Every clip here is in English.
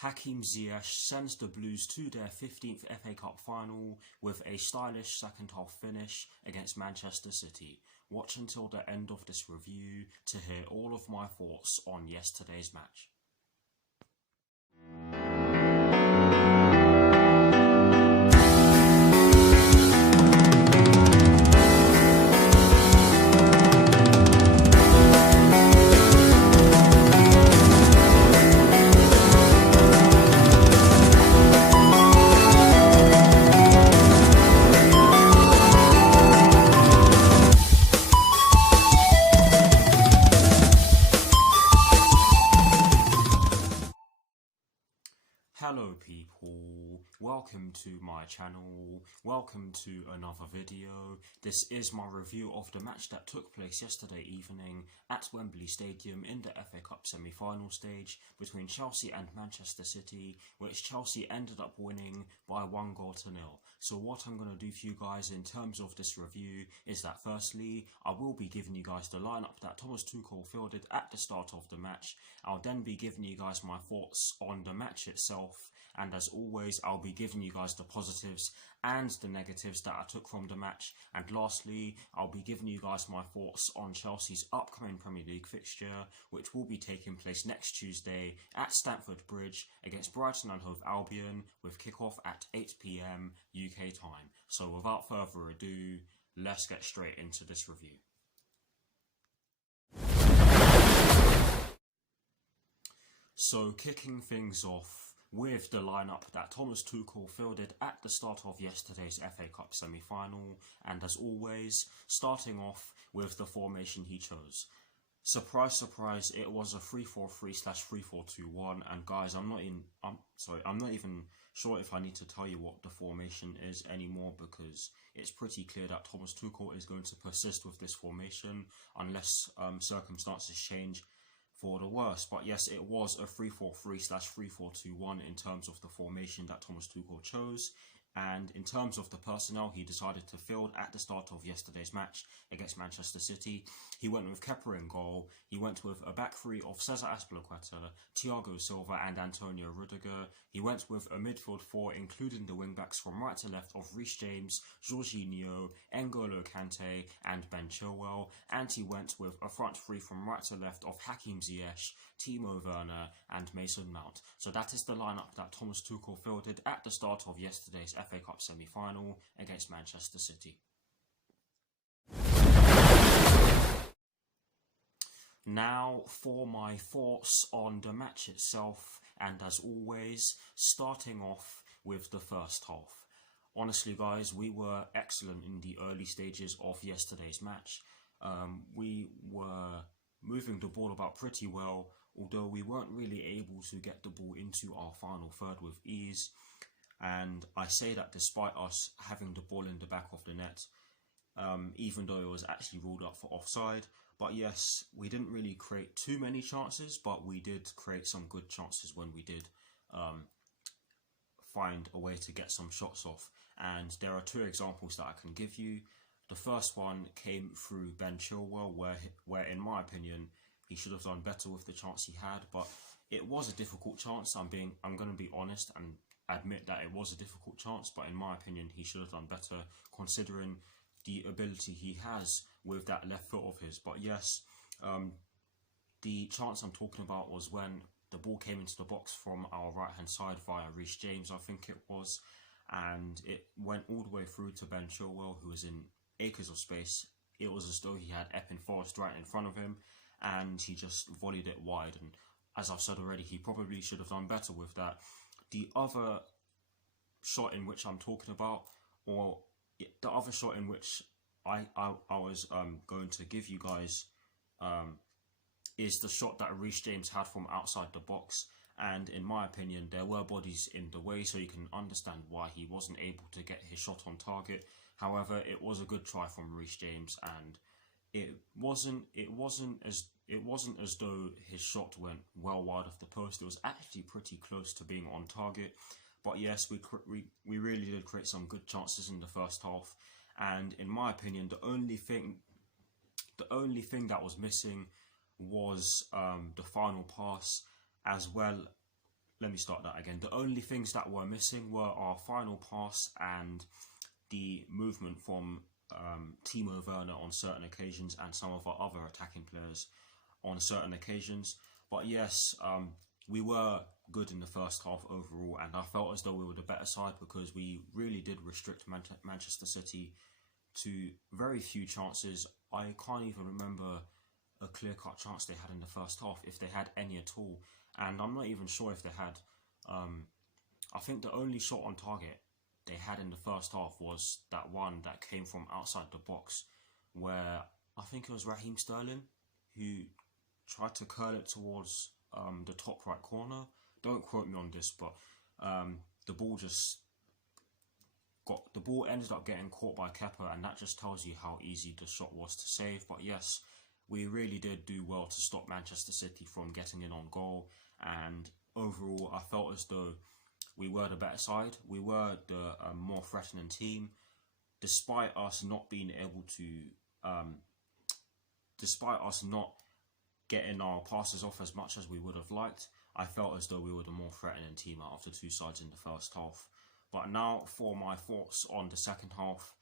Hakim Ziyech sends the Blues to their 15th FA Cup final with a stylish second half finish against Manchester City. Watch until the end of this review to hear all of my thoughts on yesterday's match. Hello people, welcome to my channel, welcome to another video. This is my review of the match that took place yesterday evening at Wembley Stadium in the FA Cup semi-final stage between Chelsea and Manchester City, which Chelsea ended up winning by 1-0. So what I'm going to do for you guys in terms of this review is that firstly, I will be giving you guys the lineup that Thomas Tuchel fielded at the start of the match. I'll then be giving you guys my thoughts on the match itself, and as always I'll be giving you guys the positives and the negatives that I took from the match, and lastly I'll be giving you guys my thoughts on Chelsea's upcoming Premier League fixture, which will be taking place next Tuesday at Stamford Bridge against Brighton and Hove Albion, with kickoff at 8 PM UK time. So without further ado, let's get straight into this review. So kicking things off with the lineup that Thomas Tuchel fielded at the start of yesterday's FA Cup semi-final, and as always, starting off with the formation he chose. Surprise, surprise, it was a 3-4-3/3-4-2-1, and guys, I'm not even sure if I need to tell you what the formation is anymore, because it's pretty clear that Thomas Tuchel is going to persist with this formation unless circumstances change for the worse. But yes, it was a 3-4-3/3-4-2-1 in terms of the formation that Thomas Tuchel chose. And in terms of the personnel he decided to field at the start of yesterday's match against Manchester City, he went with Kepa in goal. He went with a back three of Cesar Azpilicueta, Thiago Silva and Antonio Rudiger. He went with a midfield four including the wing-backs from right to left of Reece James, Jorginho, N'Golo Kante and Ben Chilwell. And he went with a front three from right to left of Hakim Ziyech, Timo Werner and Mason Mount. So that is the lineup that Thomas Tuchel fielded at the start of yesterday's FA Cup semi-final against Manchester City. Now for my thoughts on the match itself, and as always, starting off with the first half. Honestly guys, we were excellent in the early stages of yesterday's match. We were moving the ball about pretty well, although we weren't really able to get the ball into our final third with ease. And I say that despite us having the ball in the back of the net, even though it was actually ruled up for offside. But yes, we didn't really create too many chances, but we did create some good chances when we did find a way to get some shots off. And there are two examples that I can give you. The first one came through Ben Chilwell, where in my opinion he should have done better with the chance he had, but it was a difficult chance. I'm going to be honest and admit that it was a difficult chance, but in my opinion he should have done better considering the ability he has with that left foot of his. But yes, the chance I'm talking about was when the ball came into the box from our right hand side via Reece James, I think it was, and it went all the way through to Ben Chilwell, who was in acres of space. It was as though he had Epping Forest right in front of him, and he just volleyed it wide. And as I've said already, he probably should have done better with that. The other shot in which I'm talking about, or the other shot in which I was going to give you guys, is the shot that Reece James had from outside the box. And in my opinion, there were bodies in the way, so you can understand why he wasn't able to get his shot on target. However, it was a good try from Reece James, and it wasn't as though his shot went well wide of the post. It was actually pretty close to being on target. But yes, we really did create some good chances in the first half. And in my opinion, the only thing that was missing was the final pass, as well let me start that again. The only things that were missing were our final pass and the movement from Timo Werner on certain occasions and some of our other attacking players on certain occasions. But yes, we were good in the first half overall, and I felt as though we were the better side because we really did restrict Manchester City to very few chances. I can't even remember a clear-cut chance they had in the first half, if they had any at all. And I'm not even sure if they had. I think the only shot on target they had in the first half was that one that came from outside the box, where I think it was Raheem Sterling who tried to curl it towards the top right corner. Don't quote me on this, but the ball ended up getting caught by Kepa, and that just tells you how easy the shot was to save. But yes, we really did do well to stop Manchester City from getting in on goal, and overall I felt as though we were the better side. We were the more threatening team, despite us not being able to, despite us not getting our passes off as much as we would have liked. I felt as though we were the more threatening team out of the two sides in the first half. But now for my thoughts on the second half,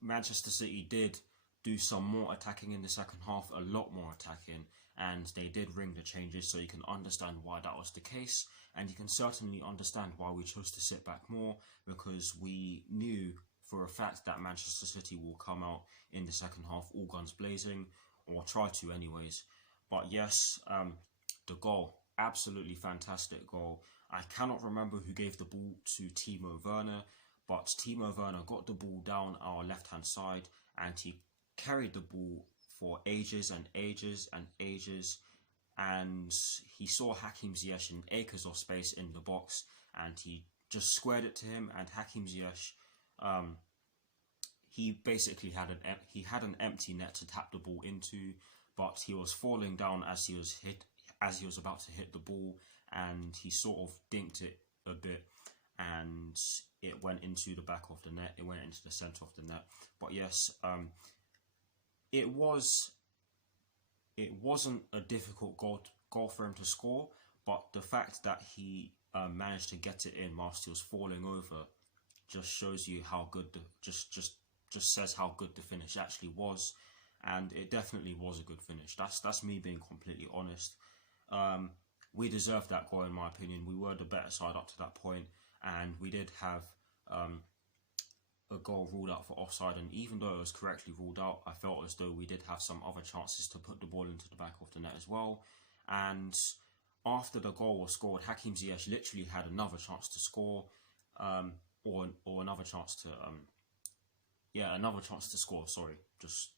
Manchester City did do some more attacking in the second half, a lot more attacking, and they did ring the changes, so you can understand why that was the case, and you can certainly understand why we chose to sit back more, because we knew for a fact that Manchester City will come out in the second half all guns blazing, or try to anyways. But yes, the goal, absolutely fantastic goal. I cannot remember who gave the ball to Timo Werner, but Timo Werner got the ball down our left-hand side, and he carried the ball for ages and ages and ages, and he saw Hakim Ziyech in acres of space in the box, and he just squared it to him. And Hakim Ziyech, he basically had an empty net to tap the ball into, but he was falling down as he was about to hit the ball, and he sort of dinked it a bit, and it went into the back of the net. It went into the center of the net. But yes, it wasn't a difficult goal for him to score, but the fact that he managed to get it in whilst he was falling over just shows you how good just says how good the finish actually was. And it definitely was a good finish. That's me being completely honest. We deserved that goal in my opinion. We were the better side up to that point, and we did have a goal ruled out for offside, and even though it was correctly ruled out, I felt as though we did have some other chances to put the ball into the back of the net as well. And after the goal was scored, Hakim Ziyech literally had another chance to score, or another chance to another chance to score. Sorry, just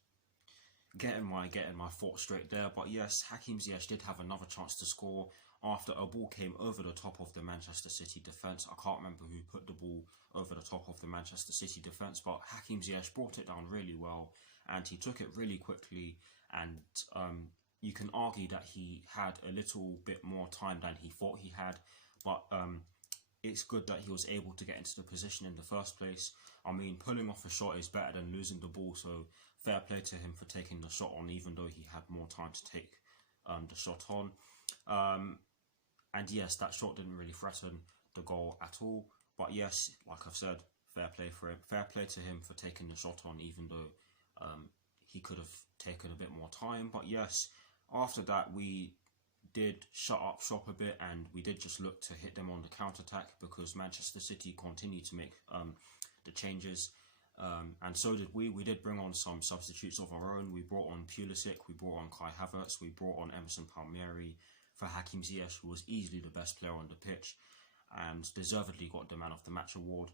getting my thoughts straight there. But yes, Hakim Ziyech did have another chance to score after a ball came over the top of the Manchester City defence. I can't remember who put the ball over the top of the Manchester City defence, but Hakim Ziyech brought it down really well, and he took it really quickly, and you can argue that he had a little bit more time than he thought he had, but it's good that he was able to get into the position in the first place. I mean, pulling off a shot is better than losing the ball, so fair play to him for taking the shot on, even though he had more time to take the shot on. And yes, that shot didn't really threaten the goal at all. But yes, like I've said, fair play for him. Fair play to him for taking the shot on, even though he could have taken a bit more time. But yes, after that, we did shut up shop a bit, and we did just look to hit them on the counter-attack, because Manchester City continued to make the changes. And so did we. We did bring on some substitutes of our own. We brought on Pulisic, we brought on Kai Havertz, we brought on Emerson Palmieri for Hakim Ziyech, who was easily the best player on the pitch and deservedly got the Man of the Match award.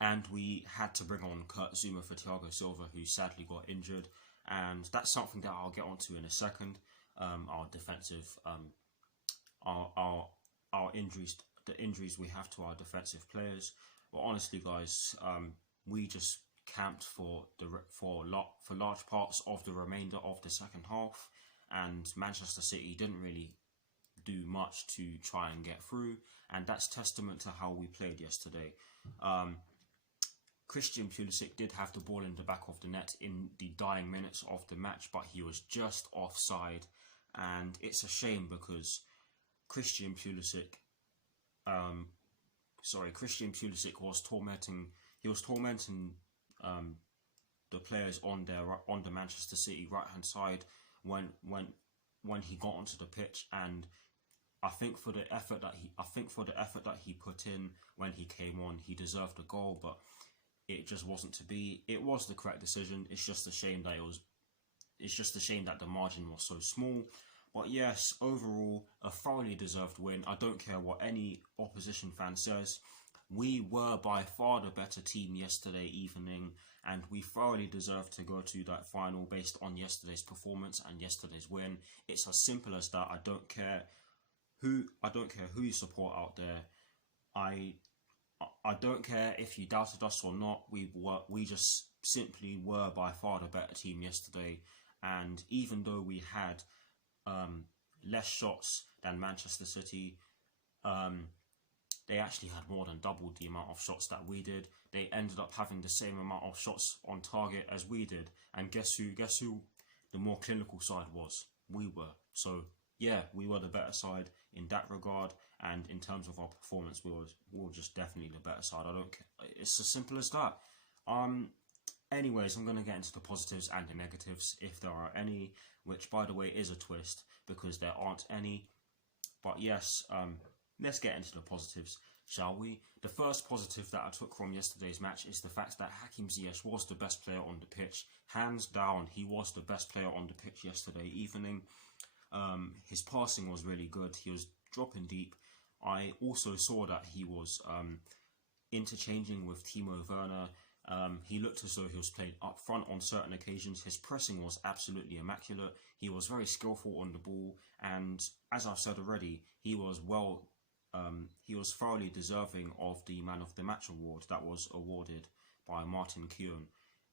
And we had to bring on Kurt Zouma for Thiago Silva, who sadly got injured. And that's something that I'll get onto in a second. Our defensive, our injuries, the injuries we have to our defensive players. But honestly, guys, we just camped for large parts of the remainder of the second half, and Manchester City didn't really do much to try and get through, and that's testament to how we played yesterday. Christian Pulisic did have the ball in the back of the net in the dying minutes of the match, but he was just offside, and it's a shame because Christian Pulisic, Christian Pulisic was tormenting. He was tormenting the players on the Manchester City right hand side when he got onto the pitch, and I think for the effort that he put in when he came on, he deserved a goal, but it just wasn't to be. It was the correct decision. It's just a shame that the margin was so small. But yes, overall, a thoroughly deserved win. I don't care what any opposition fan says. We were by far the better team yesterday evening, and we thoroughly deserve to go to that final based on yesterday's performance and yesterday's win. It's as simple as that. I don't care who you support out there. I don't care if you doubted us or not. We just simply were by far the better team yesterday, and even though we had less shots than Manchester City, they actually had more than double the amount of shots that we did. They ended up having the same amount of shots on target as we did, and guess who the more clinical side was? We were. So yeah, we were the better side in that regard, and in terms of our performance, we were just definitely the better side. I don't care. It's as simple as that. Anyways, I'm going to get into the positives and the negatives, if there are any, which, by the way, is a twist, because there aren't any. But yes, let's get into the positives, shall we? The first positive that I took from yesterday's match is the fact that Hakim Ziyech was the best player on the pitch. Hands down, he was the best player on the pitch yesterday evening. His passing was really good. He was dropping deep. I also saw that he was interchanging with Timo Werner. He looked as though he was playing up front on certain occasions. His pressing was absolutely immaculate. He was very skillful on the ball, and as I've said already, he was thoroughly deserving of the Man of the Match award that was awarded by Martin Keown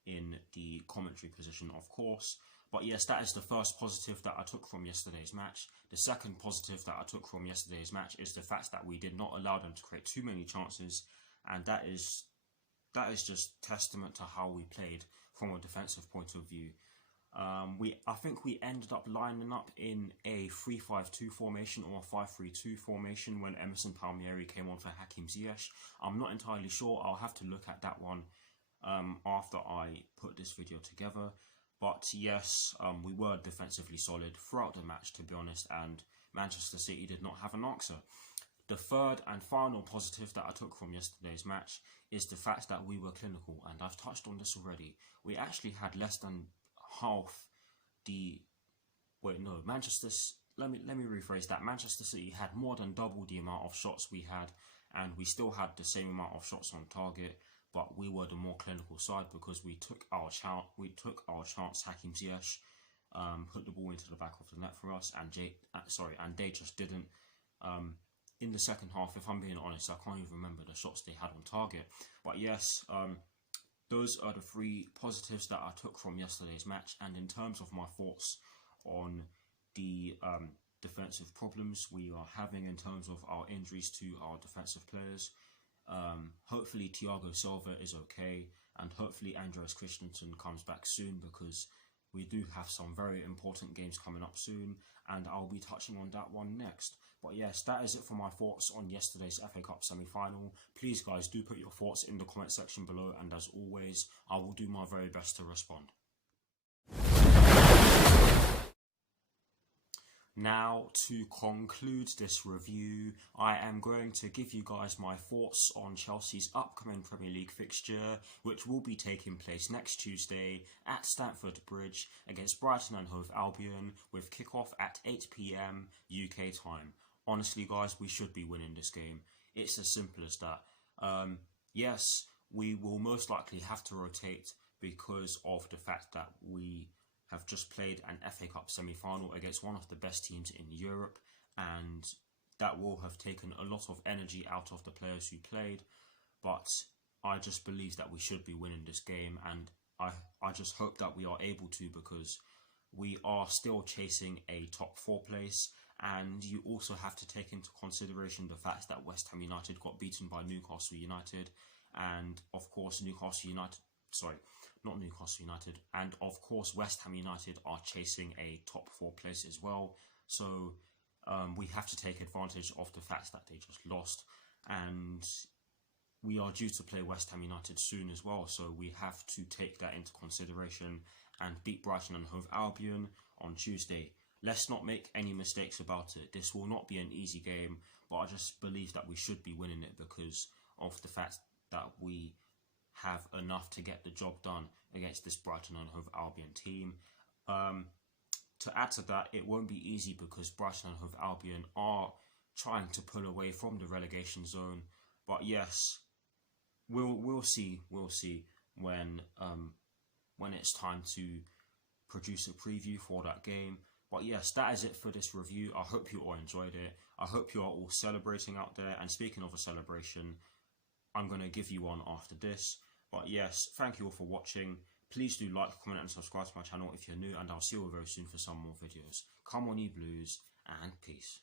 in the commentary position, of course. But yes, that is the first positive that I took from yesterday's match. The second positive that I took from yesterday's match is the fact that we did not allow them to create too many chances, and that is just testament to how we played from a defensive point of view. I think we ended up lining up in a 3-5-2 formation or a 5-3-2 formation when Emerson Palmieri came on for Hakim Ziyech. I'm not entirely sure. I'll have to look at that one after I put this video together. But yes, we were defensively solid throughout the match, to be honest, and Manchester City did not have an answer. The third and final positive that I took from yesterday's match is the fact that we were clinical, and I've touched on this already. We actually had less than half the... Let me rephrase that. Manchester City had more than double the amount of shots we had, and we still had the same amount of shots on target, but we were the more clinical side because we took our chance. Hakim Ziyech put the ball into the back of the net for us, and they just didn't. In the second half, if I'm being honest, I can't even remember the shots they had on target. But yes, those are the three positives that I took from yesterday's match. And in terms of my thoughts on the defensive problems we are having in terms of our injuries to our defensive players, hopefully Thiago Silva is okay, and hopefully Andreas Christensen comes back soon, because we do have some very important games coming up soon, and I'll be touching on that one next. But yes, that is it for my thoughts on yesterday's FA Cup semi-final. Please guys, do put your thoughts in the comment section below, and as always, I will do my very best to respond. Now, to conclude this review, I am going to give you guys my thoughts on Chelsea's upcoming Premier League fixture, which will be taking place next Tuesday at Stamford Bridge against Brighton and Hove Albion, with kickoff at 8 PM UK time. Honestly guys, we should be winning this game. It's as simple as that. Yes, we will most likely have to rotate because of the fact that we have just played an FA Cup semi-final against one of the best teams in Europe, and that will have taken a lot of energy out of the players who played. But I just believe that we should be winning this game, and I just hope that we are able to, because we are still chasing a top 4 place, and you also have to take into consideration the fact that West Ham United got beaten by Newcastle United, and of course and of course West Ham United are chasing a top 4 place as well. So we have to take advantage of the fact that they just lost, and we are due to play West Ham United soon as well, so we have to take that into consideration and beat Brighton and Hove Albion on Tuesday. Let's not make any mistakes about it. This will not be an easy game, but I just believe that we should be winning it because of the fact that we have enough to get the job done against this Brighton and Hove Albion team. To add to that, it won't be easy because Brighton and Hove Albion are trying to pull away from the relegation zone. But yes, we'll see when it's time to produce a preview for that game. But yes, that is it for this review. I hope you all enjoyed it. I hope you are all celebrating out there. And speaking of a celebration, I'm going to give you one after this. But yes, thank you all for watching. Please do like, comment and subscribe to my channel if you're new. And I'll see you all very soon for some more videos. Come on, you Blues, and peace.